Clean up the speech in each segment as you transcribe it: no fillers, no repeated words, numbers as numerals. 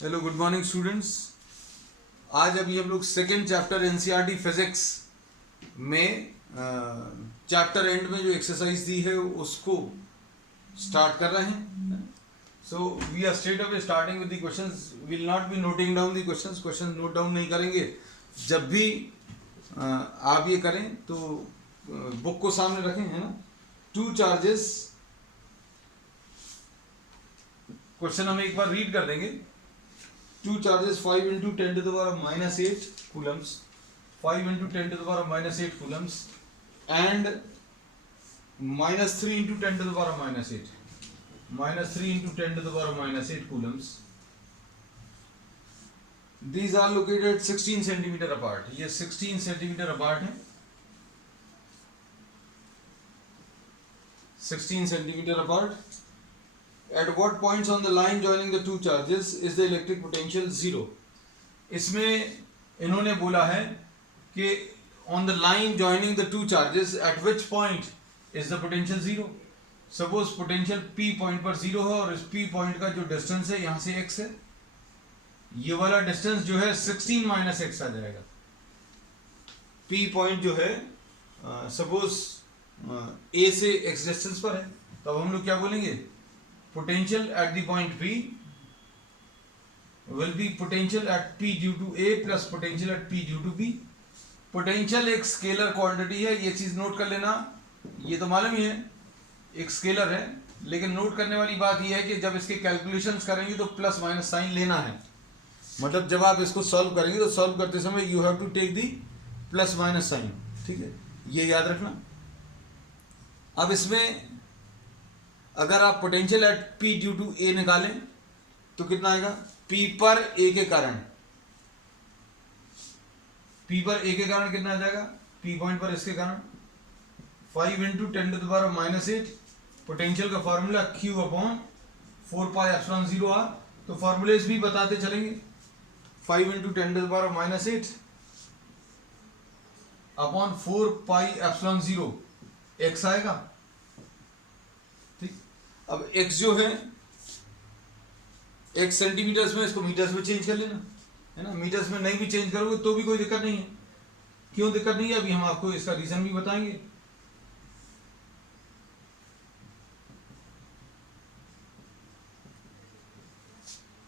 Hello good morning students. आज अभी हम लोग सेकेंड चैप्टर एनसीईआरटी फिजिक्स में चैप्टर एंड में जो एक्सरसाइज दी है उसको स्टार्ट कर रहे हैं। So we are straight away starting with the questions. Will not be noting down the questions. Question note down नहीं करेंगे। जब भी आप ये करें तो बुक को सामने रखें, है ना। टू चार्जेस, क्वेश्चन हम एक बार रीड कर देंगे। Two charges 5 into 10 to the power minus 8 coulombs, 5 into 10 to the power minus 8 coulombs, and minus 3 into 10 to the power minus 8, minus 3 into 10 to the power minus 8 coulombs. These are located at 16 centimeter apart. ये 16 centimeter apart है, 16 centimeter apart. At what points on the line joining the two charges is the electric potential zero? इसमें इन्होंने बोला है कि on the line joining the two charges at which point is the potential zero? Suppose potential P point पर zero है और इस P point का जो डिस्टेंस है यहाँ से x है, ये वाला डिस्टेंस जो है 16 माइनस एक्स आ जाएगा। P पॉइंट जो है सपोज A से x डिस्टेंस पर है, तब हम लोग क्या बोलेंगे? Potential at the point P will be potential at P due to A plus potential at P due to B. Potential एक स्केलर क्वांटिटी है, ये चीज नोट कर लेना। ये तो मालूम ही है एक स्केलर है, लेकिन नोट करने वाली बात ये है कि जब इसके कैलकुलेशंस करेंगे तो प्लस माइनस साइन लेना है। मतलब जब आप इसको सॉल्व करेंगे तो सॉल्व करते समय you have to take the plus minus sign, ठीक है, ये याद रखना। अब इसमें अगर आप potential at P due to A निकालें तो कितना आएगा? P पर A के कारण, P पर A के कारण कितना आ जाएगा? P पॉइंट पर इसके कारण 5 into 10 to the power minus 8। Potential का formula Q upon 4 pi epsilon 0 R। तो फॉर्मूलेस भी बताते चलेंगे। 5 into 10 to the power minus 8 upon 4 pi epsilon 0 x आएगा। अब x जो है x सेंटीमीटर्स में, इसको मीटर्स में चेंज कर लेना, है ना। मीटर्स में नहीं भी चेंज करोगे तो भी कोई दिक्कत नहीं है। क्यों दिक्कत नहीं है, अभी हम आपको इसका रीजन भी बताएंगे।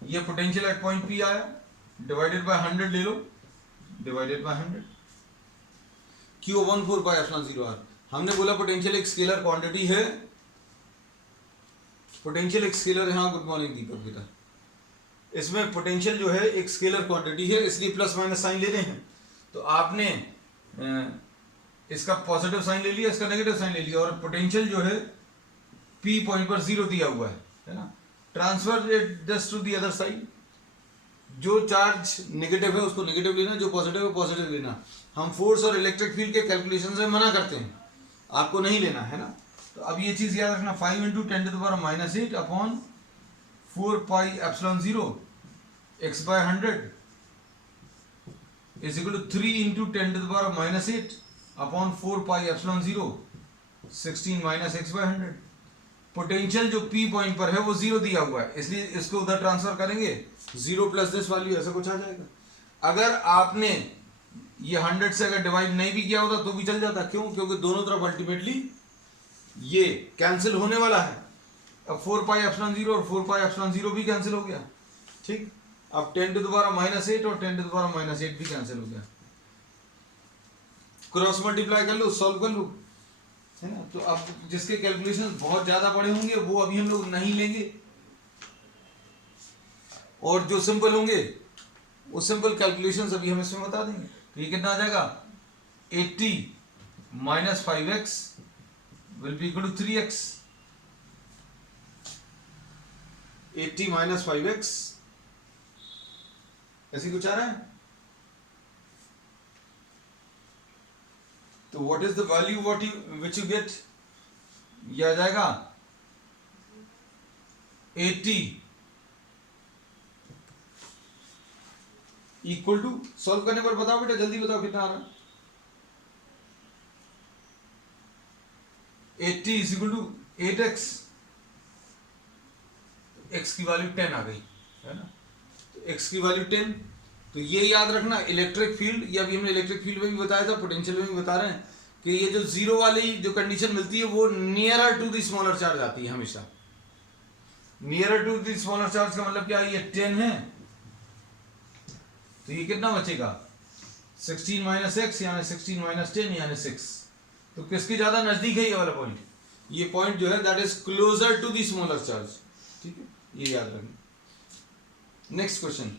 ये पोटेंशियल एट पॉइंट P आया, डिवाइडेड बाय 100 ले लो, divided by 100 Q upon 4 pi epsilon 0 R। हमने बोला पोटेंशियल एक स्केलर क्वांटिटी है। पोटेंशियल एक स्केलर है। हाँ, गुड मॉर्निंग दीपक बेटा। इसमें पोटेंशियल जो है एक स्केलर क्वांटिटी है, इसलिए प्लस माइनस साइन ले रहे हैं। तो आपने इसका पॉजिटिव साइन ले लिया, इसका नेगेटिव साइन ले लिया, और पोटेंशियल जो है P पॉइंट पर जीरो दिया हुआ है ना। Transfer it just to the other side. जो चार्ज नेगेटिव है उसको नेगेटिव लेना, जो पॉजिटिव है पॉजिटिव लेना। हम फोर्स और इलेक्ट्रिक फील्ड के कैलकुलेशन में मना करते हैं, आपको नहीं लेना, है ना। तो अब ये चीज याद रखना, 5 into 10 to the power minus 8 upon 4 pi epsilon 0 x by 100 is equal to 3 into 10 to the power minus 8 upon 4 pi epsilon 0 16 minus x by 100। Potential जो P पॉइंट पर है वो जीरो दिया हुआ है, इसलिए इसको उधर ट्रांसफर करेंगे, 0 प्लस दिस वैल्यू, ऐसा कुछ आ जाएगा। अगर आपने ये 100 से अगर डिवाइड नहीं भी किया होता तो भी चल जाता। क्यों? क्योंकि दोनों तरफ अल्टीमेटली ये कैंसिल होने वाला है। अब 4 पाई एप्सिलॉन 0 और 4 पाई एप्सिलॉन 0 भी कैंसिल हो गया, ठीक। अब 10 टू द पावर माइनस 8 और 10 टू द पावर माइनस 8 भी कैंसिल हो गया। क्रॉस मल्टीप्लाई कर लो, सॉल्व कर लो, है ना। तो अब जिसके कैलकुलेशन बहुत ज्यादा बड़े होंगे वो अभी हम लोग नहीं लेंगे, और जो सिंपल होंगे वो सिंपल कैलकुलेशंस अभी हम इसमें बता देंगे। तो ये कितना आ जाएगा? 80 minus 5x will be equal to 3x। 80 minus 5x ऐसी कुछ आ रहा है। तो what is the value which you get? ये आ जाएगा 80 इक्वल टू, सॉल्व करने पर बताओ बेटा, जल्दी बताओ कितना आ रहा है। 80 is equal to 8x, x की वैल्यू 10 आ गई, है ना। तो x की वैल्यू 10। तो ये याद रखना इलेक्ट्रिक फील्ड, ये अभी हमने इलेक्ट्रिक फील्ड में भी बताया था, पोटेंशियल में भी बता रहे हैं कि ये जो जीरो वाली जो कंडीशन मिलती है वो nearer to the smaller charge आती है हमेशा। Nearer to the smaller charge का मतलब क्या है, ये 10 है तो ये कितना बचेगा 16 माइनस एक्स यानी 16 माइनस 10 यानी 6। तो किसके ज्यादा नजदीक है ये वाला पॉइंट, ये पॉइंट जो है that is closer to the smaller charge. ठीक है, ये याद रखना। नेक्स्ट क्वेश्चन,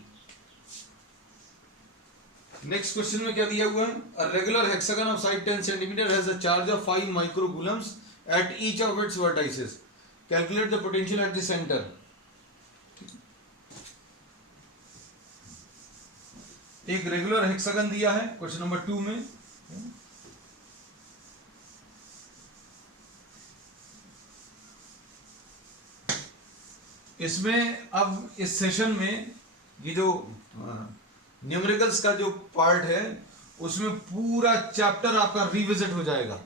नेक्स्ट क्वेश्चन में क्या दिया हुआ है, a regular hexagon of side 10 centimetre has a charge of 5 microcoulombs at each of its vertices, calculate the potential at the centre. एक रेगुलर हेक्सागन दिया है क्वेश्चन नंबर 2 में, इसमें अब इस सेशन में ये जो न्यूमेरिकल्स का जो पार्ट है उसमें पूरा चैप्टर आपका रिविजिट हो जाएगा।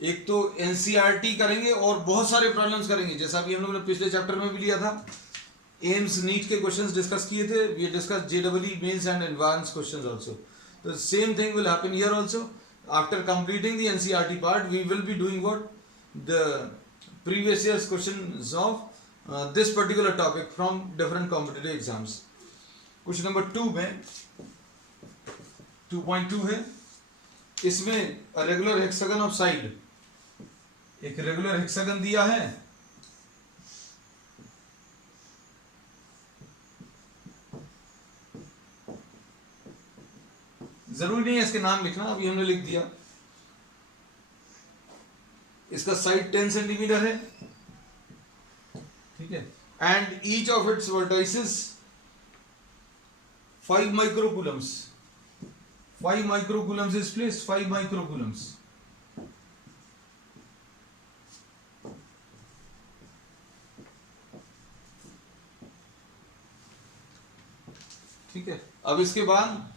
एक तो एनसीईआरटी करेंगे और बहुत सारे प्रॉब्लम्स करेंगे, जैसा भी हम लोगों ने पिछले चैप्टर में भी लिया था। एम्स नीट के क्वेश्चंस डिस्कस किए थे, we discuss J W mains and advance questions also. तो same thing will happen here also. After completing the NCERT part we will be doing what the previous years questions of this particular topic from different competitive exams. Question number 2 में 2.2 है, इसमें regular hexagon of side, एक regular hexagon दिया है, जरूरी नहीं है इसके नाम लिखना, अभी हमने लिख दिया। इसका साइड 10 सेंटीमीटर है, ठीक है, and each of its vertices 5 microcoulombs, 5 microcoulombs is placed, 5 microcoulombs. ठीक है, अब इसके बाद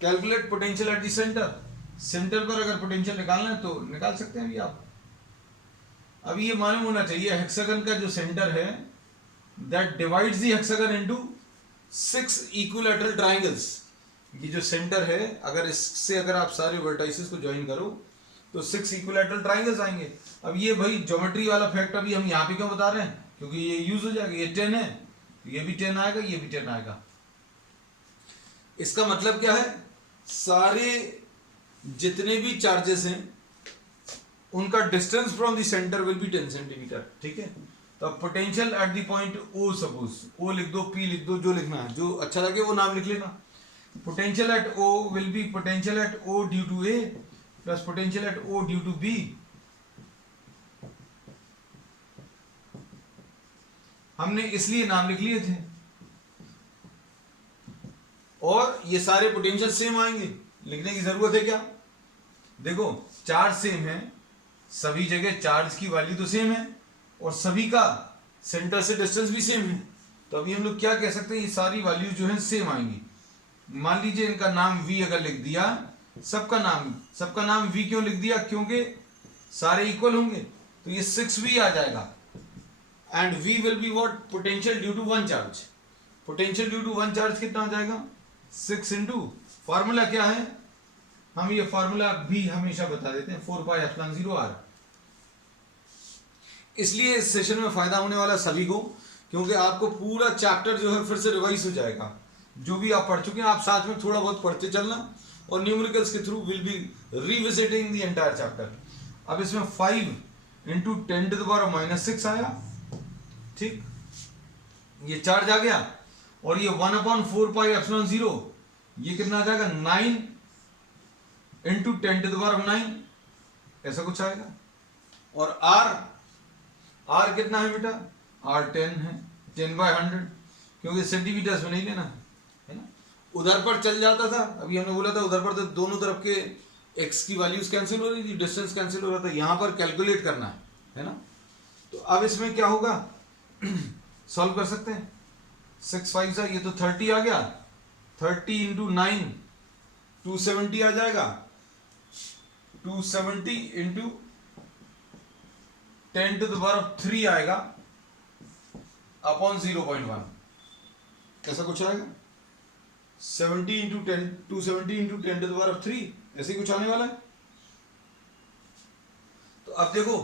calculate potential at the centre. Centre पर अगर पोटेंशियल निकालना है तो निकाल सकते हैं अभी आप। अभी ये मालूम होना चाहिए हेक्सागन का जो सेंटर है that divides the hexagon into 6 equilateral triangles. ये जो सेंटर है अगर इससे अगर आप सारे वर्टाइसेस को ज्वाइन करो तो 6 इक्विलैटरल ट्रायंगल्स आएंगे। अब ये भाई ज्योमेट्री वाला फैक्ट अभी हम यहाँ पे क्यों बता रहे हैं, क्योंकि ये यूज हो जाएगा। ये 10 है तो ये भी 10 आएगा, ये भी 10 आएगा। इसका मतलब क्या है, सारे जितने भी चार्जेस हैं उनका distance from the centre will be 10 centimetre. ठीक है, तो अब potential at the point O, suppose O लिख दो, पी लिख दो, जो लिखना है, जो अच्छा लगे वो नाम लिख लेना। Potential at O will be potential at O due to A plus potential at O due to B. हमने इसलिए नाम लिख लिए थे, और ये सारे पोटेंशियल सेम आएंगे, लिखने की जरूरत है क्या। देखो चार्ज सेम है, सभी जगह चार्ज की वैल्यू तो सेम है और सभी का सेंटर से डिस्टेंस भी सेम है। तो अभी हम लोग क्या कह सकते हैं, ये सारी वैल्यू जो है सेम आएंगी। मान लीजिए इनका नाम v अगर लिख दिया, सबका नाम v क्यों लिख दिया, क्योंकि सारे इक्वल होंगे, तो ये 6v आ जाएगा। And v will be what, potential due to one charge. Potential due to one charge कितना आ जाएगा, 6 इंटू, फॉर्मूला क्या है, हम ये फॉर्मूला भी हमेशा बता देते हैं, 4πε0r। इसलिए इस सेशन में फायदा होने वाला सभी को, क्योंकि आपको पूरा चैप्टर जो है फिर से रिवाइज हो जाएगा। जो भी आप पढ़ चुके हैं आप साथ में थोड़ा बहुत पढ़ते चलना, और न्यूमेरिकल्स के through will be revisiting the entire chapter. अब इसमें 5 इंटू 10⁻⁻6 आया, ठीक, ये चार्ज आ गया, और ये 1/4πε0 ये कितना आ जाएगा, 9 इंटू 10⁻9 ऐसा कुछ आएगा। और r कितना है बेटा, r 10 है, 10/100, क्योंकि सेंटीमीटर्स में नहीं लेना है ना। उधर पर चल जाता था, अभी हमने बोला था उधर पर तो दोनों तरफ के x की वैल्यूज कैंसिल हो रही थी, डिस्टेंस कैंसिल हो रहा था, यहां पर कैलकुलेट करना है ना। तो अब इसमें क्या होगा, सॉल्व कर सकते हैं। 6 5 ये तो 30 आ गया, 30 इंटू 9 270 आ जाएगा, 270 इंटू 10⁻³ आएगा अपॉन 0.1, ऐसा कुछ आएगा। 70 into 10 270 into 10 to the power of 3, ऐसे ही कुछ आने वाला है। तो अब देखो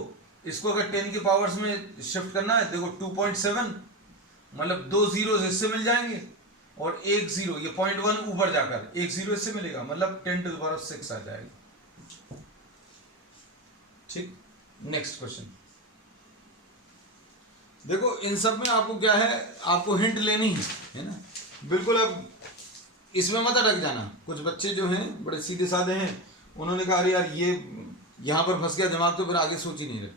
इसको अगर 10 के पावर्स में शिफ्ट करना है, देखो 2.7 मतलब 2 जीरो इससे मिल जाएंगे और 1 जीरो, ये 0.1 ऊपर जाकर 1 जीरो इससे मिलेगा, मतलब 10 टू द पावर ऑफ 6 आ जाएगा। ठीक, नेक्स्ट क्वेश्चन देखो। इन सब में आपको क्या है, आपको हिंट लेनी है ना, बिल्कुल। अब इसमें मत अटक जाना। कुछ बच्चे जो हैं बड़े सीधे साधे हैं, उन्होंने कहा अरे यार ये यहाँ पर फंस गया दिमाग, तो फिर आगे सोच ही नहीं रहे।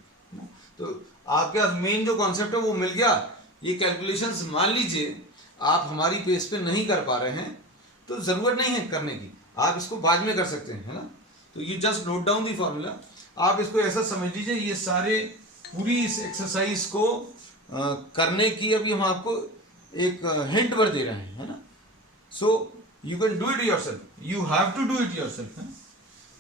तो आपका मेन जो कॉन्सेप्ट है वो मिल गया। ये कैलकुलेशंस मान लीजिए आप हमारी पेज पे नहीं कर पा रहे हैं तो ज़रूरत नहीं है करने की, आप इसको बाद में कर सकते हैं, है ना। तो you just note down the formula. आप इसको ऐसा समझ लीजिए, ये सारे पूरी इस एक्सरसाइज को करने की अभी हम आपको एक हिंट पर दे रहे हैं, है ना। So you can do it yourself, you have to do it yourself.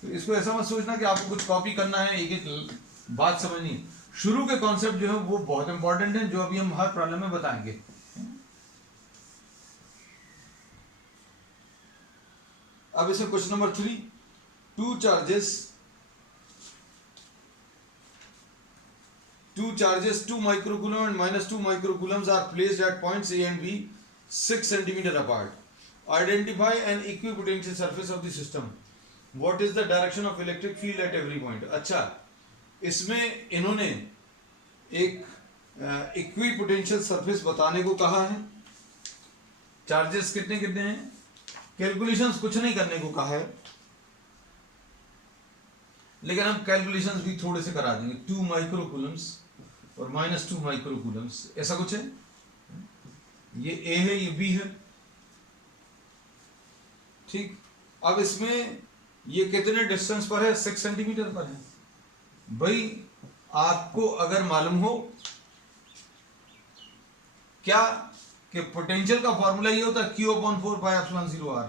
तो इसको ऐसा मत सोचना कि आपको कुछ कॉपी करना है, एक एक बात समझनी है। शुरू के कॉन्सेप्ट जो है वो बहुत इंपॉर्टेंट है, जो अभी हम हर प्रॉब्लम में बताएंगे। अब इसमें question number 3, two charges 2 microcoulomb and minus 2 microcoulombs are placed at points A and B 6 centimeter apart. Identify an equipotential surface of the system. What is the direction of electric field at every point? अच्छा, इसमें इन्होंने एक equipotential surface बताने को कहा है। Charges कितने कितने हैं, कैलकुलेशंस कुछ नहीं करने को कहा है, लेकिन हम कैलकुलेशंस भी थोड़े से करा देंगे। 2 माइक्रोकूलम्स और माइनस 2 माइक्रोकूलम्स, ऐसा कुछ है। ये ए है, ये बी है, ठीक। अब इसमें ये कितने डिस्टेंस पर है, 6 सेंटीमीटर पर है। भाई आपको अगर मालूम हो क्या कि पोटेंशियल का फॉर्मूला ये होता है Q/4πε0r,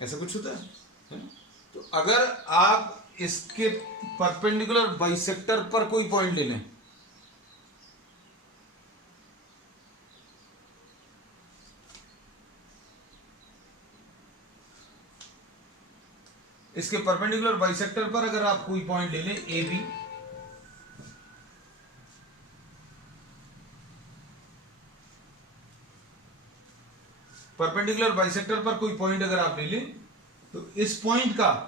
ऐसा कुछ होता है। तो अगर आप इसके परपेंडिकुलर बाइसेक्टर पर कोई पॉइंट ले लें, इसके परपेंडिकुलर बाइसेक्टर पर अगर आप कोई पॉइंट ले लें ए बी, परपेंडिकुलर बाइसेक्टर पर कोई पॉइंट अगर आप ले लें, तो इस पॉइंट का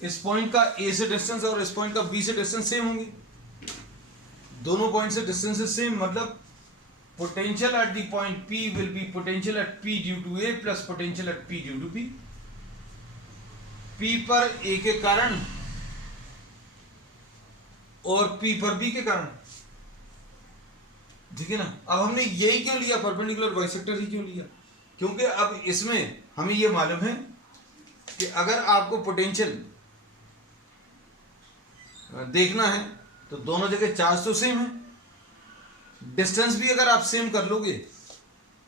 इस पॉइंट का ए से डिस्टेंस और इस पॉइंट का बी से डिस्टेंस सेम होंगे। दोनों पॉइंट से डिस्टेंस सेम, मतलब potential at the point P will be potential at P due to A plus potential at P due to B। P पर A के कारण और P पर B के कारण, ठीक है ना। अब हमने यही क्यों लिया, परपेंडिकुलर बाइसेक्टर ही क्यों लिया, क्योंकि अब इसमें हमें यह मालूम है कि अगर आपको पोटेंशियल देखना है तो दोनों जगह चार्ज तो सेम है, डिस्टेंस भी अगर आप सेम कर लोगे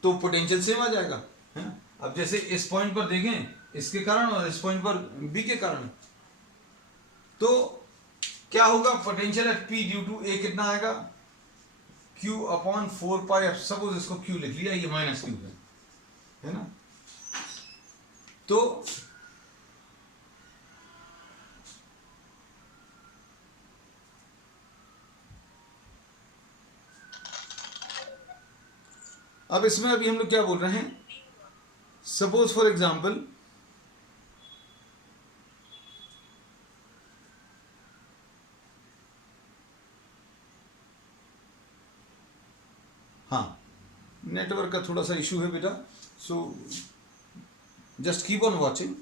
तो पोटेंशियल सेम आ जाएगा, है ना। अब जैसे इस पॉइंट पर देखें, इसके कारण और इस पॉइंट पर बी के कारण, तो क्या होगा, potential at P due to A कितना आएगा, Q/4π, सपोज इसको Q लिख लिया, ये माइनस Q है ना। तो अब इसमें अभी हम लोग क्या बोल रहे हैं, सपोज फॉर एग्जाम्पल हाँ, नेटवर्क का थोड़ा सा इशू है बेटा, so just keep on watching.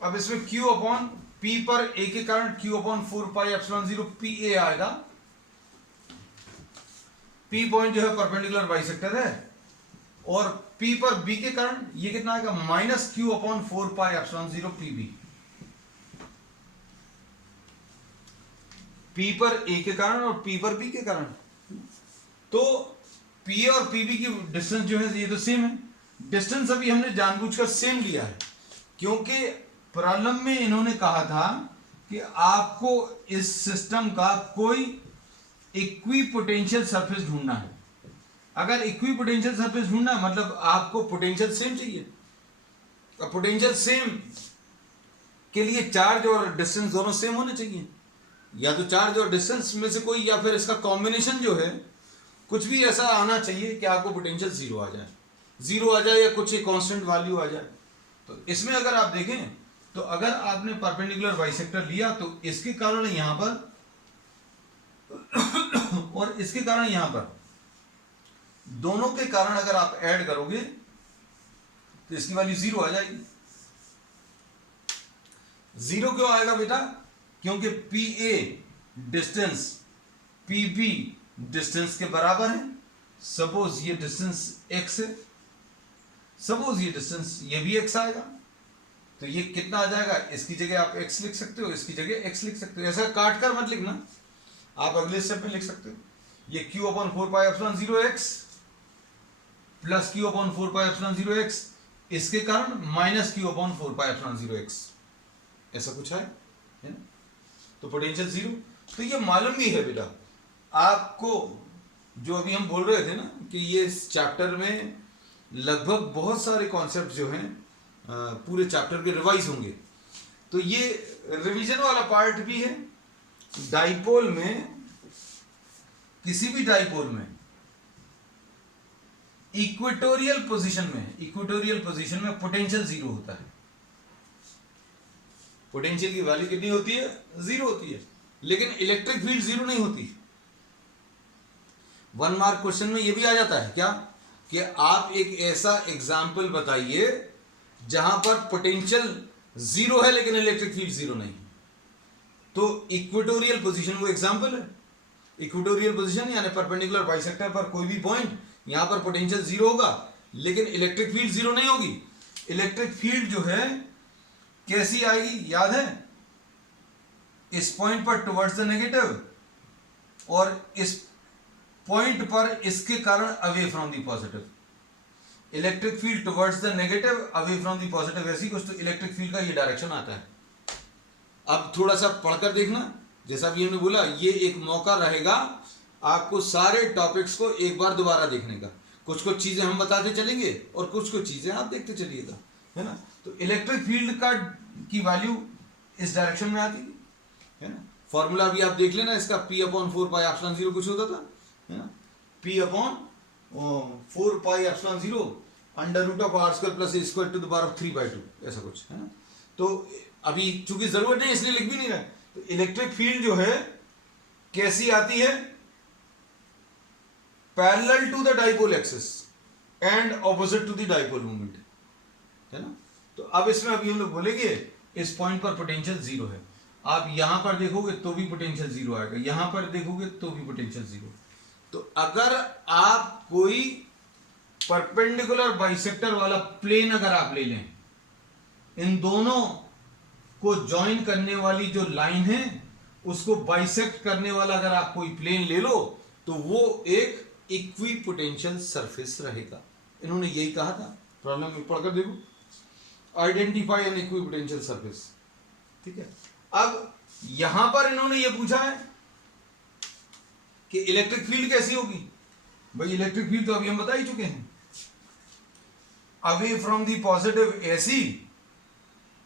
अब इसमें Q/P पर A के कारण Q/4πε0 PA आएगा। P पॉइंट जो है परपेंडिकुलर बाइसेक्टर है, और P पर B के कारण ये कितना आएगा, माइनस Q/4πε0 PB। P पर A के कारण और P पर B के कारण, तो P और PB की डिस्टेंस जो है ये तो सेम है, डिस्टेंस अभी हमने जानबूझकर सेम लिया है क्योंकि प्रॉब्लम में इन्होंने कहा था कि आपको इस सिस्टम का कोई इक्विपोटेंशियल सरफेस ढूंढना है। अगर इक्विपोटेंशियल सरफेस ढूंढना है मतलब आपको पोटेंशियल सेम चाहिए। अब पोटेंशियल सेम के लिए चार्ज और डिस्टेंस दोनों सेम होने चाहिए, या तो चार्ज और डिस्टेंस में से कोई, या फिर इसका कॉम्बिनेशन जो है कुछ भी ऐसा आना चाहिए कि आपको पोटेंशियल जीरो आ जाए, जीरो आ जाए या कुछ एक कांस्टेंट वैल्यू आ जाए। तो इसमें अगर आप देखें तो अगर आपने परपेंडिकुलर बाइसेक्टर लिया तो इसके कारण यहां पर और इसके कारण यहां पर, दोनों के कारण अगर आप ऐड करोगे तो इसकी वैल्यू जीरो आ जाएगी। जीरो क्यों आएगा बेटा? क्योंकि P A distance P B distance के बराबर है। सपोज ये डिस्टेंस x है, सपोज ये डिस्टेंस ये भी x आएगा, तो ये कितना आ जाएगा? इसकी जगह आप x लिख सकते हो, इसकी जगह x लिख सकते हो। ऐसा काट कर मत लिखना, आप अगले स्टेप में लिख सकते हो। ये q upon 4 pi epsilon 0 x plus q upon 4 pi epsilon 0 x, इसके कारण minus q upon 4 pi epsilon 0 x, ऐसा कुछ है ना? तो पोटेंशियल जीरो। तो ये मालूम भी है बेटा आपको, जो अभी हम बोल रहे थे ना कि ये इस चैप्टर में लगभग बहुत सारे कॉन्सेप्ट जो हैं पूरे चैप्टर के रिवाइज होंगे। तो ये रिवीजन वाला पार्ट भी है। डाइपोल में, किसी भी डाइपोल में इक्वेटोरियल पोजीशन में पोटेंशियल जीरो होता है। पोटेंशियल की वैल्यू कितनी होती है? जीरो होती है। लेकिन इलेक्ट्रिक फील्ड जीरो नहीं होती। 1 मार्क क्वेश्चन में यह भी आ जाता है क्या कि आप एक ऐसा एग्जाम्पल बताइए जहां पर पोटेंशियल जीरो है लेकिन इलेक्ट्रिक फील्ड जीरो नहीं। तो इक्वेटोरियल पोजीशन वो एग्जाम्पल है। इक्वेटोरियल पोजीशन यानी परपेंडिकुलर बाइसेक्टर पर कोई भी पॉइंट, यहां पर पोटेंशियल जीरो होगा लेकिन इलेक्ट्रिक फील्ड जीरो नहीं होगी। इलेक्ट्रिक फील्ड जो है कैसी आएगी याद है? इस पॉइंट पर टुवर्ड्स द नेगेटिव, और इस पॉइंट पर इसके कारण away from the positive. Electric field towards the negative, away from the positive, ऐसी कुछ। तो इलेक्ट्रिक फील्ड का ये डायरेक्शन आता है। अब थोड़ा सा पढ़कर देखना, जैसा भी हमने बोला, ये एक मौका रहेगा आपको सारे टॉपिक्स को एक बार दोबारा देखने का। कुछ कुछ चीजें हम बताते चलेंगे और कुछ कुछ चीजें आप देखते चलिएगा, है ना? तो इलेक्ट्रिक फील्ड का की वैल्यू इस डायरेक्शन में आती है ना? फॉर्मूला भी आप देख लेना इसका, P अपॉन 4 पाई एप्सिलॉन 0 कुछ होता था, है ना? P upon 4 pi epsilon 0 under root of r square plus a square to the power of 3/2, ऐसा कुछ, है ना? तो अभी चूंकि जरूरत नहीं इसलिए लिख भी नहीं रहा। तो इलेक्ट्रिक फील्ड जो है कैसी आती है? Parallel to the dipole axis and opposite to the dipole moment, है ना? तो अब इसमें अभी हम लोग बोलेंगे इस पॉइंट पर पोटेंशियल जीरो है। आप यहां पर देखोगे तो भी पोटेंशियल जीरो आएगा, यहां पर देखोगे तो भी पोटेंशियल जीरो। तो अगर आप कोई परपेंडिकुलर बाइसेक्टर वाला प्लेन अगर आप ले लें, इन दोनों को ज्वाइन करने वाली जो लाइन है उसको बाइसेक्ट करने वाला अगर आप कोई प्लेन ले लो तो वो एक इक्विपोटेंशियल सरफेस रहेगा। इन्होंने यही कहा था, प्रॉब्लम में पढ़कर देखो, आइडेंटिफाई एन इक्विपोटेंशियल सरफेस, ठीक है? अब यहां पर इन्होंने ये पूछा है कि इलेक्ट्रिक फील्ड कैसी होगी। भाई इलेक्ट्रिक फील्ड तो अभी हम बता ही चुके हैं, अवे फ्रॉम द पॉजिटिव ऐसी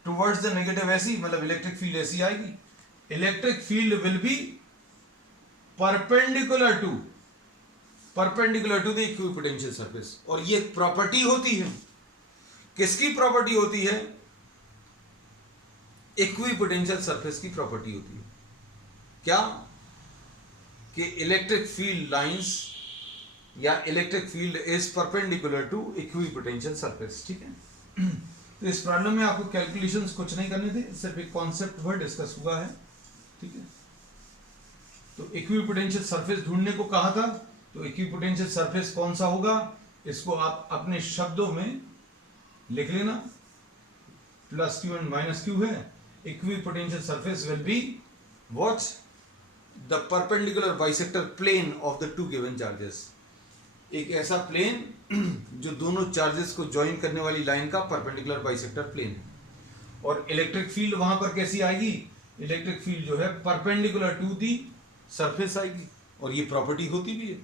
टुवर्ड्स द नेगेटिव ऐसी, मतलब इलेक्ट्रिक फील्ड ऐसी आएगी। Electric field will be perpendicular to the equipotential surface. और ये प्रॉपर्टी होती है, किसकी प्रॉपर्टी होती है? इक्विपोटेंशियल सरफेस की प्रॉपर्टी होती है। क्या? कि इलेक्ट्रिक फील्ड लाइंस या electric field is perpendicular to equipotential surface, ठीक है? तो इस प्रॉब्लम में आपको कैलकुलेशंस कुछ नहीं करने थे, सिर्फ एक कॉन्सेप्ट वर्ड डिस्कस हुआ है, ठीक है? तो इक्विपोटेंशियल सरफेस ढूंढने को कहा था, तो इक्विपोटेंशियल सरफेस कौन सा होगा इसको आप अपने शब्दों में लिख लेना। Plus Q and minus Q है। Equipotential surface will be what? The perpendicular bisector plane of the two given charges. एक ऐसा प्लेन जो दोनों चार्जेस को ज्वाइन करने वाली लाइन का परपेंडिकुलर बाइसेक्टर प्लेन है। और इलेक्ट्रिक फील्ड वहां पर कैसी आएगी? इलेक्ट्रिक फील्ड जो है परपेंडिकुलर टू दी सरफेस आएगी, और ये प्रॉपर्टी होती भी है।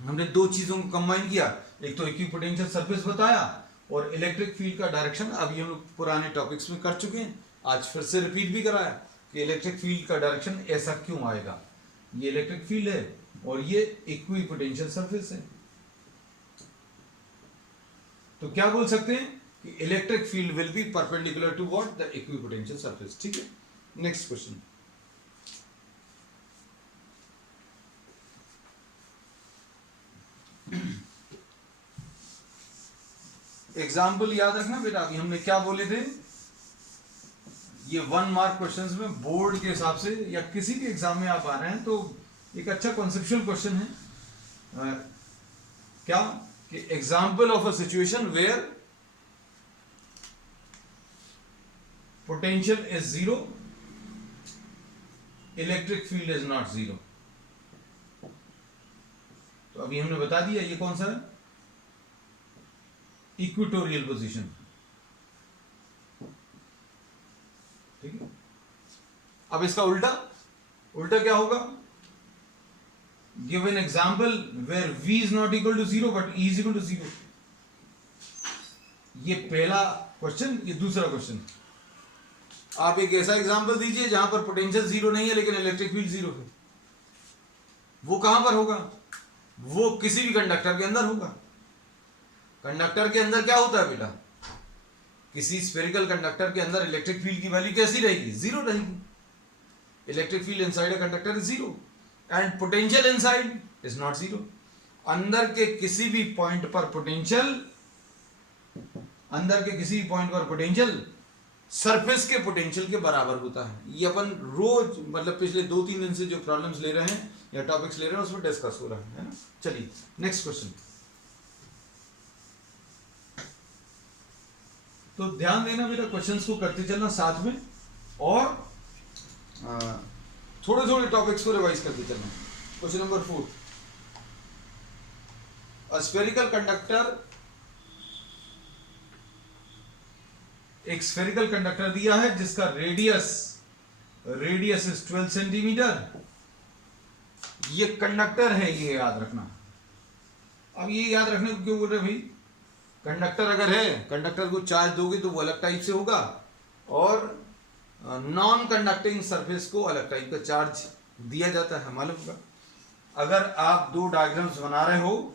हमने दो चीजों को कंबाइन किया, एक तो इक्विपोटेंशियल सरफेस बताया और इलेक्ट्रिक फील्ड का डायरेक्शन। अभी हम लोग पुराने टॉपिक्स में कर चुके हैं, आज फिर से रिपीट भी कराया कि इलेक्ट्रिक फील्ड का डायरेक्शन ऐसा क्यों आएगा। ये इलेक्ट्रिक फील्ड है और ये इक्विपोटेंशियल सरफेस है, तो क्या बोल सकते हैं कि electric field will be perpendicular to what? The equipotential surface. ठीक है, नेक्स्ट क्वेश्चन। एग्जाम्पल याद रखना बेटा, अभी हमने क्या बोले थे, ये 1 मार्क क्वेश्चंस में बोर्ड के हिसाब से या किसी भी एग्जाम में आप आ रहे हैं तो एक अच्छा कॉन्सेप्चुअल क्वेश्चन है। क्या कि example of a situation where potential is zero, electric field is not zero. तो अभी हमने बता दिया ये कौन सा है, इक्वेटोरियल पोजीशन। ठीक है, अब इसका उल्टा क्या होगा? Give an example where v is not equal to zero but e is equal to zero. ये पहला क्वेश्चन, ये दूसरा क्वेश्चन। आप एक ऐसा एग्जाम्पल दीजिए जहां पर पोटेंशियल जीरो नहीं है लेकिन इलेक्ट्रिक फील्ड जीरो है। वो कहां पर होगा? वो किसी भी कंडक्टर के अंदर होगा। कंडक्टर के अंदर क्या होता है बेटा? किसी स्फेरिकल कंडक्टर के अंदर इलेक्ट्रिक फील्ड की वैल्यू कैसी रहेगी? जीरो रहेगी। Electric field inside a conductor is zero and potential inside is not zero. अंदर के किसी भी पॉइंट पर पोटेंशियल सरफेस के पोटेंशियल के बराबर होता है। ये अपन रोज मतलब पिछले 2-3 दिन से जो प्रॉब्लम्स ले रहे हैं या टॉपिक्स ले रहे हैं उसमें डिस्कस हो रहा है ना। चलिए नेक्स्ट क्वेश्चन। तो ध्यान देना बेटा, क्वेश्चंस को करते चलना साथ में और थोड़े थोड़े टॉपिक्स को रिवाइज करते चलना। Question number 4, a spherical conductor, एक स्फेरिकल कंडक्टर दिया है जिसका रेडियस इज 12 सेंटीमीटर। ये कंडक्टर है, ये याद रखना। अब ये याद रखने को क्यों बोल रहे भाई? कंडक्टर अगर है, कंडक्टर को चार्ज दोगे तो वो अलग टाइप से होगा और नॉन कंडक्टिंग सरफेस को अलग टाइप का चार्ज दिया जाता है, मालूम होगा। अगर आप दो डायग्राम्स बना रहे हो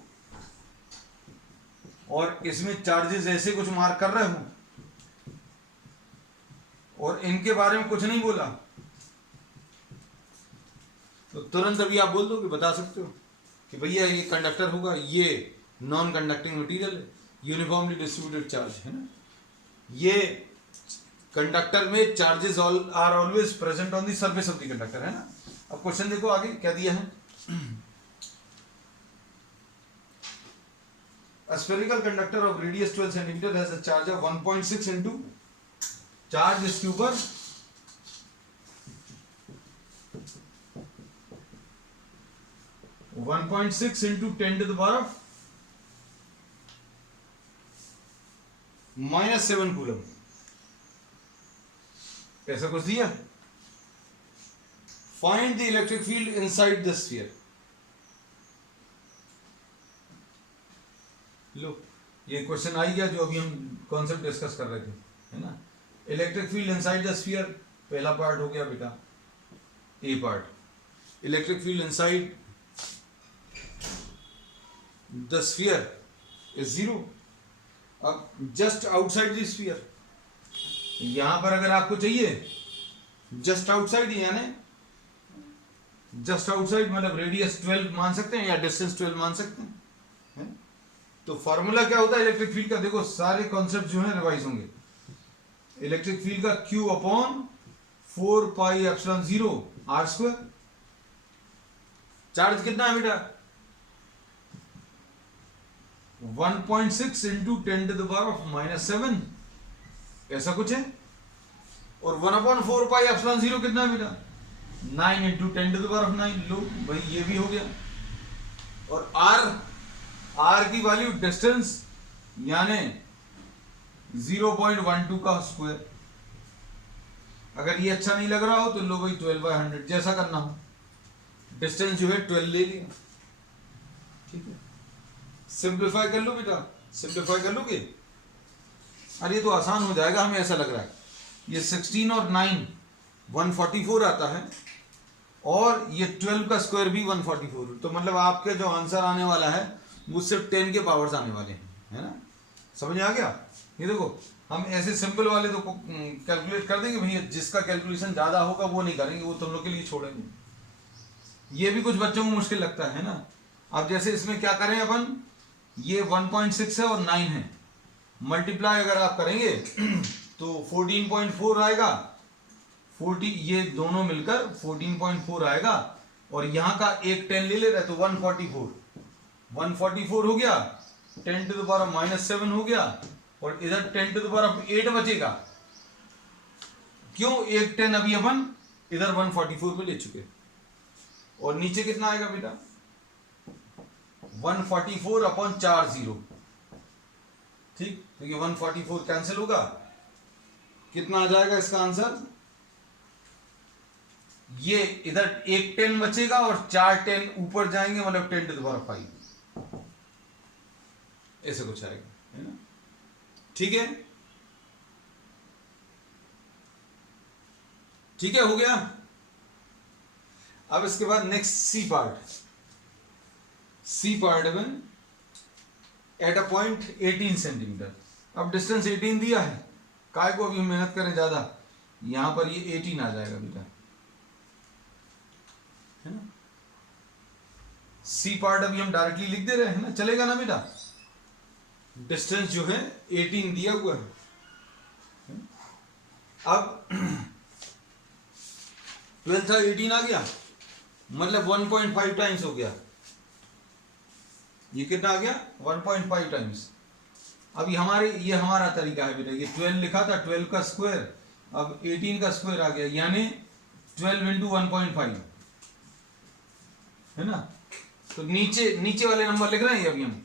और इसमें चार्जेस ऐसे कुछ मार्क कर रहे हो और इनके बारे में कुछ नहीं बोला तो तुरंत अभी आप बोल दो कि बता सकते हो कि भैया ये कंडक्टर होगा, ये नॉन कंडक्टिंग मटेरियल है, यूनिफॉर्मली डिस्ट्रीब्यूटेड चार्ज है ना। ये कंडक्टर में charges are always present on the surface of the conductor, है ना। अब क्वेश्चन देखो आगे क्या दिया है। A spherical conductor of radius 12 cm has a charge of 1.6 into charge इसके ऊपर 1.6 into 10 to the power of -7 coulomb, ऐसा कुछ दिया। Find the electric field inside the sphere. लो ये क्वेश्चन आ गया जो अभी हम कॉन्सेप्ट डिस्कस कर रहे थे, है ना। Electric field inside the sphere, पहला पार्ट हो गया बेटा A part. Electric field inside the sphere is zero. अब जस्ट आउटसाइड द स्फीयर, यहां पर अगर आपको चाहिए जस्ट आउटसाइड, यानी जस्ट आउटसाइड मतलब रेडियस 12 मान सकते हैं या डिस्टेंस 12 मान सकते हैं, है? तो फॉर्मूला क्या होता है इलेक्ट्रिक फील्ड का? देखो सारे कॉन्सेप्ट जो है रिवाइज होंगे। इलेक्ट्रिक फील्ड का Q upon 4 pi epsilon 0 r square. Charge कितना है बेटा? 1.6 into 10 to the power of -7, ऐसा कुछ है। और 1/4 पाई एप्सिलॉन 0 कितना है बेटा? 9 into 10 to the power of 9। लो भाई ये भी हो गया। और आर की वैल्यू डिस्टेंस यानी 0.12 का स्क्वायर। अगर ये अच्छा नहीं लग रहा हो तो लो भाई 12/100, जैसा करना हो। डिस्टेंस जो है 12 ले लिया, ठीक है। सिंप्लीफाई कर लो बेटा, सिंप्लीफाई कर लोगे? अरे ये तो आसान हो जाएगा, हमें ऐसा लग रहा है। ये 16 और 9 144 आता है, और ये 12 का स्क्वायर भी 144, तो मतलब आपके जो आंसर आने वाला है वो सिर्फ 10 के पावर्स आने वाले हैं, है ना? समझ में आ गया? ये देखो, हम ऐसे सिंपल वाले तो कैलकुलेट कर देंगे भैया, जिसका कैलकुलेशन ज़्यादा होगा वो नहीं करेंगे, वो तुम लोग के लिए छोड़ेंगे। ये भी कुछ बच्चों को मुश्किल लगता है ना। अब जैसे इसमें क्या करें अपन, ये 1.6 है और 9 है, मल्टीप्लाई अगर आप करेंगे तो 14.4 आएगा। 40, ये दोनों मिलकर 14.4 आएगा, और यहाँ का एक 10 ले ले रहे तो 144 हो गया, 10 टू द पावर -7 हो गया, और इधर 10 टू द पावर 8 बचेगा। क्यों? एक 10 अभी अपन इधर 144 पे ले चुके, और नीचे कितना आएगा बेटा? 144/40, ठीक। तो ये 144 कैंसिल होगा, कितना आ जाएगा इसका आंसर? ये इधर एक 10 बचेगा और 4 10 ऊपर जाएंगे, मतलब 10 टू द पावर 5, ऐसे कुछ आएगा, है ना? ठीक है, ठीक है, हो गया। अब इसके बाद नेक्स्ट सी पार्ट में एट अ पॉइंट 18 सेंटीमीटर। अब डिस्टेंस 18 दिया है, काय को अभी मेहनत करें ज्यादा, यहां पर ये 18 आ जाएगा बेटा, है ना? सी पार्ट अभी हम डायरेक्टली लिख दे रहे हैं ना, चलेगा ना बेटा? डिस्टेंस जो है 18 दिया हुआ है। अब 12 था, 18 आ गया, मतलब 1.5 टाइम्स हो गया। ये कितना आ गया? 1.5 टाइम्स। अभी ये हमारा तरीका है बेटा, ये 12 लिखा था, 12 का स्क्वायर, अब 18 का स्क्वायर आ गया, यानी 12 इंटू 1.5, है ना? तो नीचे वाले नंबर लिख रहे हैं अभी हम,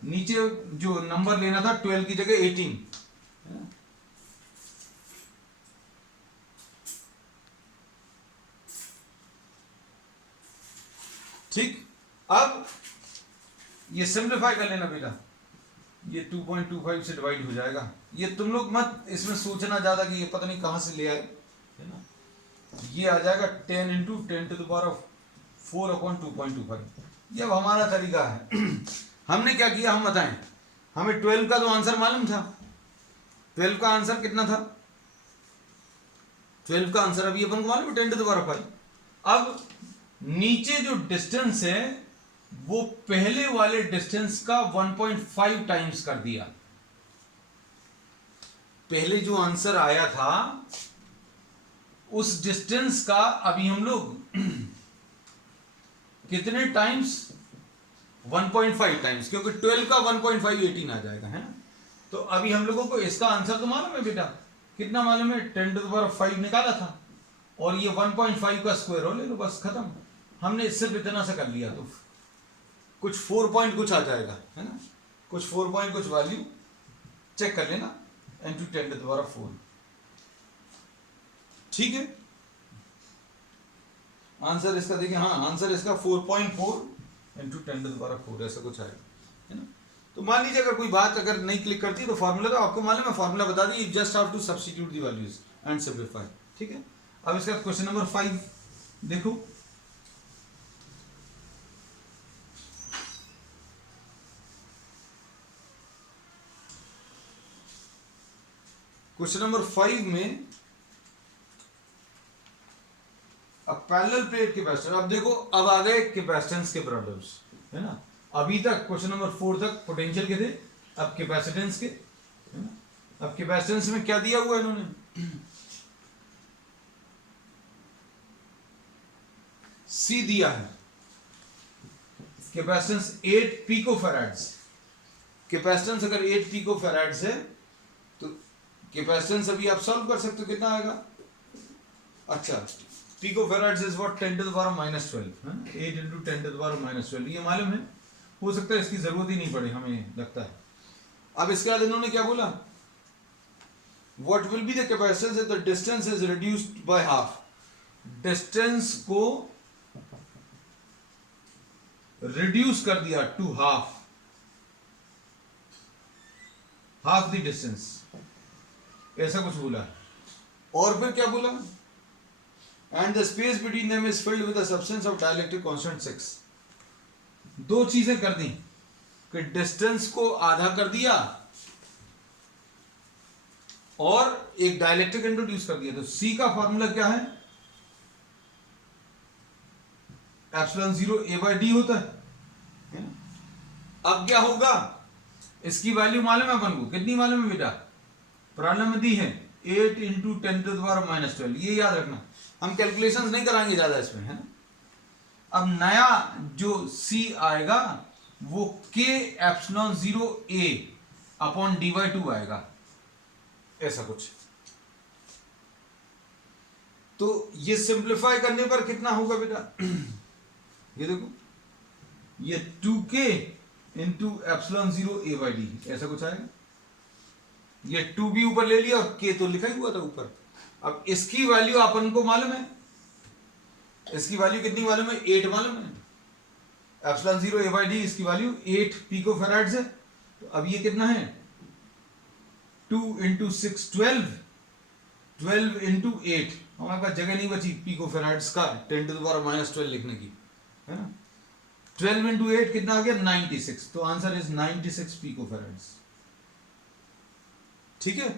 नीचे जो नंबर लेना था 12 की जगह 18, है ना? ठीक। अब ये सिंप्लीफाई कर लेना बेटा, ये 2.25 से डिवाइड हो जाएगा। ये तुम लोग मत इसमें सोचना ज्यादा कि ये पता नहीं कहां से ले आए, है ना? ये आ जाएगा 10 इंटू 10 टू द पावर 4/2.25। ये अब हमारा तरीका है। हमने क्या किया, हम बताएं। हमें 12 का तो आंसर मालूम था, 12 का आंसर कितना था? 12 का आंसर अभी अपन को मालूम है 10 टू द पावर 5। अब नीचे जो डिस्टेंस है वो पहले वाले डिस्टेंस का 1.5 टाइम्स कर दिया। पहले जो आंसर आया था उस डिस्टेंस का अभी हम लोग कितने टाइम्स? 1.5 टाइम्स, क्योंकि 12 का 1.5 18 आ जाएगा, है ना? तो अभी हम लोगों को इसका आंसर तो मालूम है बेटा, कितना मालूम है? 10 टू द पावर 5 निकाला था, और ये 1.5 का स्क्वायर हो ले लो, बस खत्म। हमने सिर्फ इतना सा कर लिया, तो कुछ 4 पॉइंट कुछ आ जाएगा, है ना? कुछ 4 पॉइंट कुछ वैल्यू चेक कर लेना, इंटू 10 टू द पावर 4, ठीक है? आंसर इसका देखिए, हाँ आंसर इसका 4.4 इंटू 10 टू द पावर 4, ऐसा कुछ आएगा, है ना? तो मान लीजिए अगर कोई बात अगर नहीं क्लिक करती तो फार्मूला, तो आपको मालूम है फार्मूला बता दी, just have to substitute the values and simplify, ठीक है? अब इसका क्वेश्चन नंबर 5 देखो। क्वेश्चन नंबर 5 में अब पैरेलल प्लेट कैपेसिटर। अब देखो, अब आ गए कैपेसिटेंस के प्रॉब्लम्स, है ना? अभी तक क्वेश्चन नंबर 4 तक पोटेंशियल के थे, अब कैपेसिटेंस के, है ना? अब कैपेसिटेंस में क्या दिया हुआ इन्होंने? सी दिया है, कैपेसिटेंस 8 पिकोफैराड्स। कैपेसिटेंस अगर 8 पिकोफैराड्स है तो कैपेसिटेंस अभी आप सॉल्व कर सकते हो, कितना आएगा? अच्छा, picofarads is what 10 to the power -12, है ना? 8 इंटू 10 टू द पावर -12, ये मालूम है। हो सकता है इसकी जरूरत ही नहीं पड़े, हमें लगता है। अब इसके बाद इन्होंने क्या बोला, what will be the capacitance if the distance is reduced by half. Distance को रिड्यूस कर दिया to half, half the distance, ऐसा कुछ बोला। और फिर क्या बोला, and the space between them is filled with a substance of dielectric constant 6। दो चीजें कर दी कि डिस्टेंस को आधा कर दिया और एक डाइलेक्ट्रिक इंट्रोड्यूस कर दिया। तो सी का फॉर्मूला क्या है, एप्सिलॉन 0 ए बाई डी होता है ना। अब क्या होगा, इसकी वैल्यू मालूम है अपन को, कितनी मालूम है बेटा, प्रॉब्लम में दी है 8 इंटू 10⁻⁻12, ये याद रखना। हम कैलकुलेशंस नहीं कराएंगे ज्यादा इसमें, है ना। अब नया जो C आएगा वो K epsilon 0 A upon dy2 आएगा, ऐसा कुछ। तो ये सिंप्लीफाई करने पर कितना होगा बेटा, ये देखो, ये 2K into epsilon 0 A by D, ऐसा कुछ आएगा। ये 2B ऊपर ले लिया और K तो लिखा ही हुआ था ऊपर। अब इसकी वैल्यू अपन को मालूम है, इसकी वैल्यू कितनी मालूम है, 8 मालूम है। एप्सिलॉन 0 A बाई डी, इसकी वैल्यू 8 पिको फैराड्स है। तो अब ये कितना है, 2 इंटू 6 12, 12 इंटू 8, हमारे पास जगह नहीं बची पिको फैराड्स का 10⁻⁻12 लिखने की, है ना। 12 इंटू 8 कितना आ गया, 96। तो आंसर इज 96 पिको फैराड्स, ठीक है।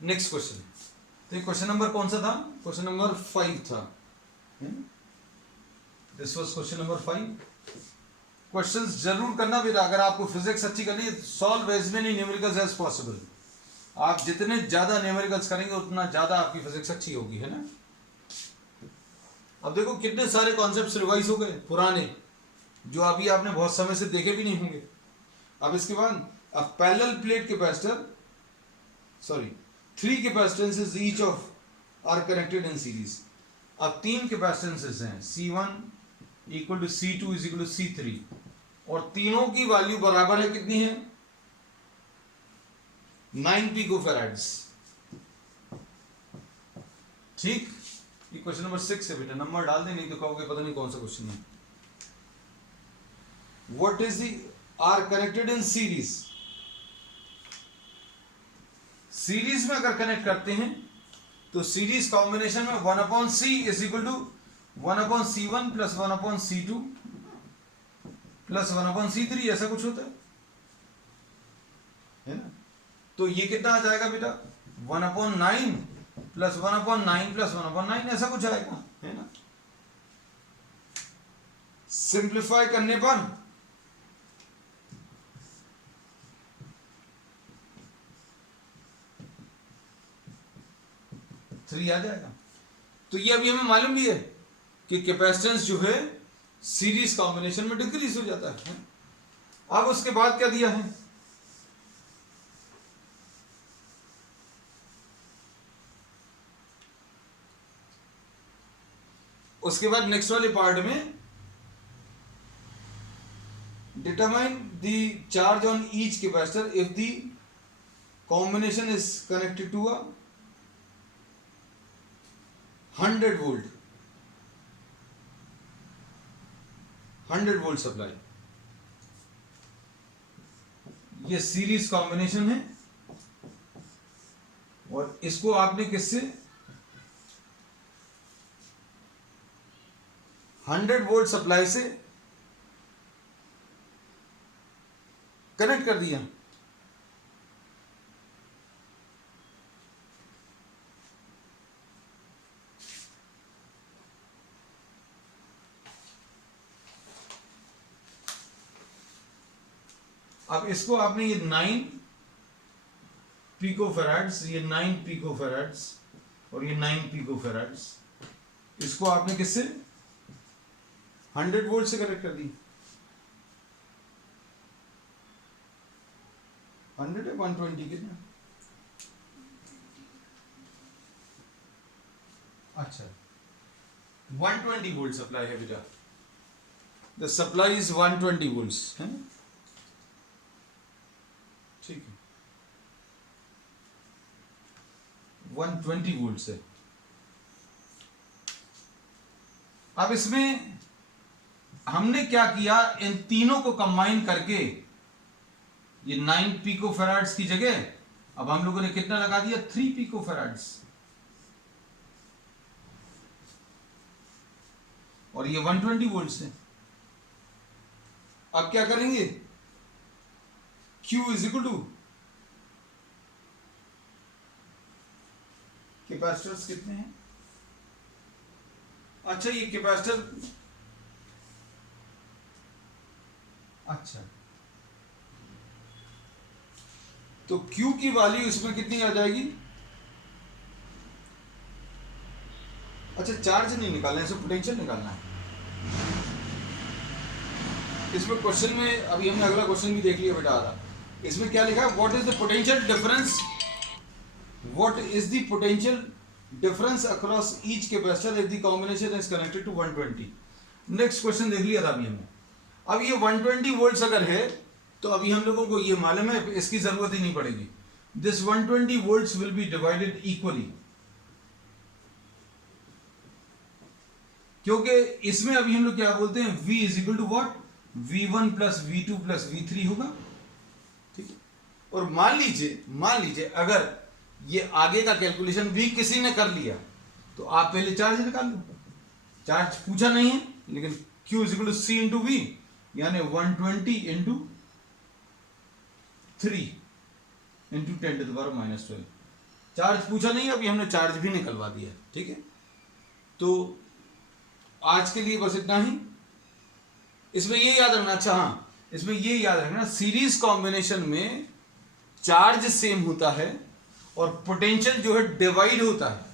नेक्स्ट क्वेश्चन, तो क्वेश्चन नंबर कौन सा था, क्वेश्चन नंबर 5 था। This was question number 5। Questions जरूर करना बेटा, अगर आपको फिजिक्स अच्छी करनी है, solve as many numericals as possible. आप जितने ज्यादा न्यूमेरिकल्स करेंगे उतना ज्यादा आपकी फिजिक्स अच्छी होगी, है ना। अब देखो कितने सारे कॉन्सेप्ट्स रिवाइज हो गए पुराने, जो अभी आपने बहुत समय से देखे भी नहीं होंगे। अब इसके बाद, अब parallel plate capacitor, sorry 3 capacitances each of are connected in series. अब 3 कैपेसिटेंसेस हैं, C1 equal to C2 is equal to C3, और तीनों की वैल्यू बराबर है, कितनी है, 9 पिको फैराड्स, ठीक। ये क्वेश्चन नंबर 6 है बेटा, नंबर डाल दे, नहीं तो कहोगे पता नहीं कौन सा क्वेश्चन है। What is the are connected in series. Series में अगर कनेक्ट करते हैं तो सीरीज कॉम्बिनेशन में 1/c is equal to 1/c1 plus 1/c2 plus 1/c3, ऐसा कुछ होता है ना। तो ये कितना आ जाएगा बेटा, 1/9 प्लस 1/9 प्लस 1/9, ऐसा कुछ आएगा, है ना। सिंप्लीफाई करने पर थ्री आ जाएगा। तो ये अभी हमें मालूम भी है कि कैपेसिटेंस जो है सीरीज कॉम्बिनेशन में डिक्रीज हो जाता है। अब उसके बाद क्या दिया है, उसके बाद नेक्स्ट वाले पार्ट में determine the charge on each capacitor if the combination is connected to a 100 volt, 100 volt supply. ये सीरीज कॉम्बिनेशन है और इसको आपने किससे, 100 वोल्ट सप्लाई से कनेक्ट कर दिया। अब इसको आपने ये 9 पिको फैराड्स, ये 9 पिको फैराड्स और ये 9 पिको फैराड्स, इसको आपने किससे 100 वोल्ट से कनेक्ट कर दी। 100 है 120 कितना, अच्छा 120 वोल्ट सप्लाई है बेटा, द सप्लाई इज 120 वोल्ट्स, है ना, ठीक है, 120 वोल्ट्स है। अब इसमें हमने क्या किया, इन तीनों को कंबाइन करके ये 9 पिको फैराड्स की जगह अब हम लोगों ने कितना लगा दिया, 3 पिको फैराड्स, और ये 120 वोल्ट्स है। अब क्या करेंगे, Q is equal two capacitors कितने हैं, अच्छा ये कैपेसिटर, अच्छा तो Q की वैल्यू इसमें कितनी आ जाएगी, अच्छा चार्ज नहीं निकालना है, इसमें पोटेंशियल निकालना है। इसमें क्वेश्चन में अभी हमने अगला क्वेश्चन भी देख लिया बेटा आधा, इसमें क्या लिखा है, what is the potential difference, what is the potential difference across each capacitor if the combination is connected to 120। Next question देख लिया था अभी हमने। अब ये 120 वोल्ट्स अगर है तो अभी हम लोगों को ये मालूम है, इसकी जरूरत ही नहीं पड़ेगी, this 120 volts will be divided equally, क्योंकि इसमें अभी हम लोग क्या बोलते हैं, V is equal to what, V1 plus V2 plus V3 होगा, ठीक है। और मान लीजिए अगर ये आगे का कैलकुलेशन भी किसी ने कर लिया तो आप पहले चार्ज निकाल लो, चार्ज पूछा नहीं है, लेकिन Q is equal to C into V, यानी 120 into 3 into 10 to the power -12, charge पूछा नहीं, अभी हमने चार्ज भी निकलवा दिया, ठीक है। तो आज के लिए बस इतना ही। इसमें ये याद रखना, अच्छा हाँ, इसमें ये याद रखना, सीरीज कॉम्बिनेशन में चार्ज सेम होता है और पोटेंशियल जो है डिवाइड होता है,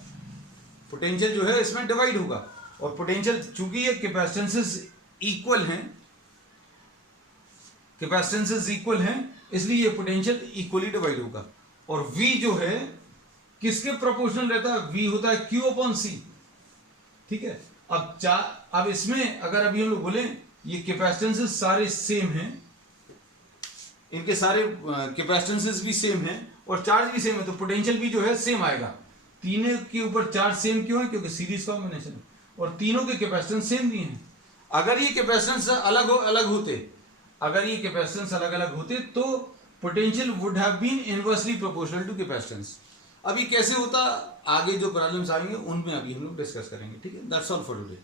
पोटेंशियल जो है इसमें डिवाइड होगा, और पोटेंशियल चूंकि ये कैपेसिटेंसेस इक्वल हैं, कैपेसिटेंसेस इक्वल हैं, इसलिए ये पोटेंशियल इक्वली डिवाइड होगा। और V जो है किसके प्रोपोर्शनल रहता है, V होता है Q अपॉन C, ठीक है। अब इसमें अगर अभी हम लोग बोले ये कैपेसिटेंसेस सारे सेम हैं, इनके सारे कैपेसिटेंसेस भी सेम हैं और चार्ज भी सेम है, तो पोटेंशियल भी जो है सेम आएगा। तीनों के ऊपर चार्ज सेम क्यों है, क्योंकि सीरीज कॉम्बिनेशन है और तीनों के कैपेसिटेंस सेम भी हैं। अगर ये कैपेसिटेंस अलग अलग होते तो potential would have been inversely proportional to capacitance. अभी कैसे होता, आगे जो प्रॉब्लम्स आएंगे उनमें अभी हम लोग डिस्कस करेंगे, ठीक है। That's all for today.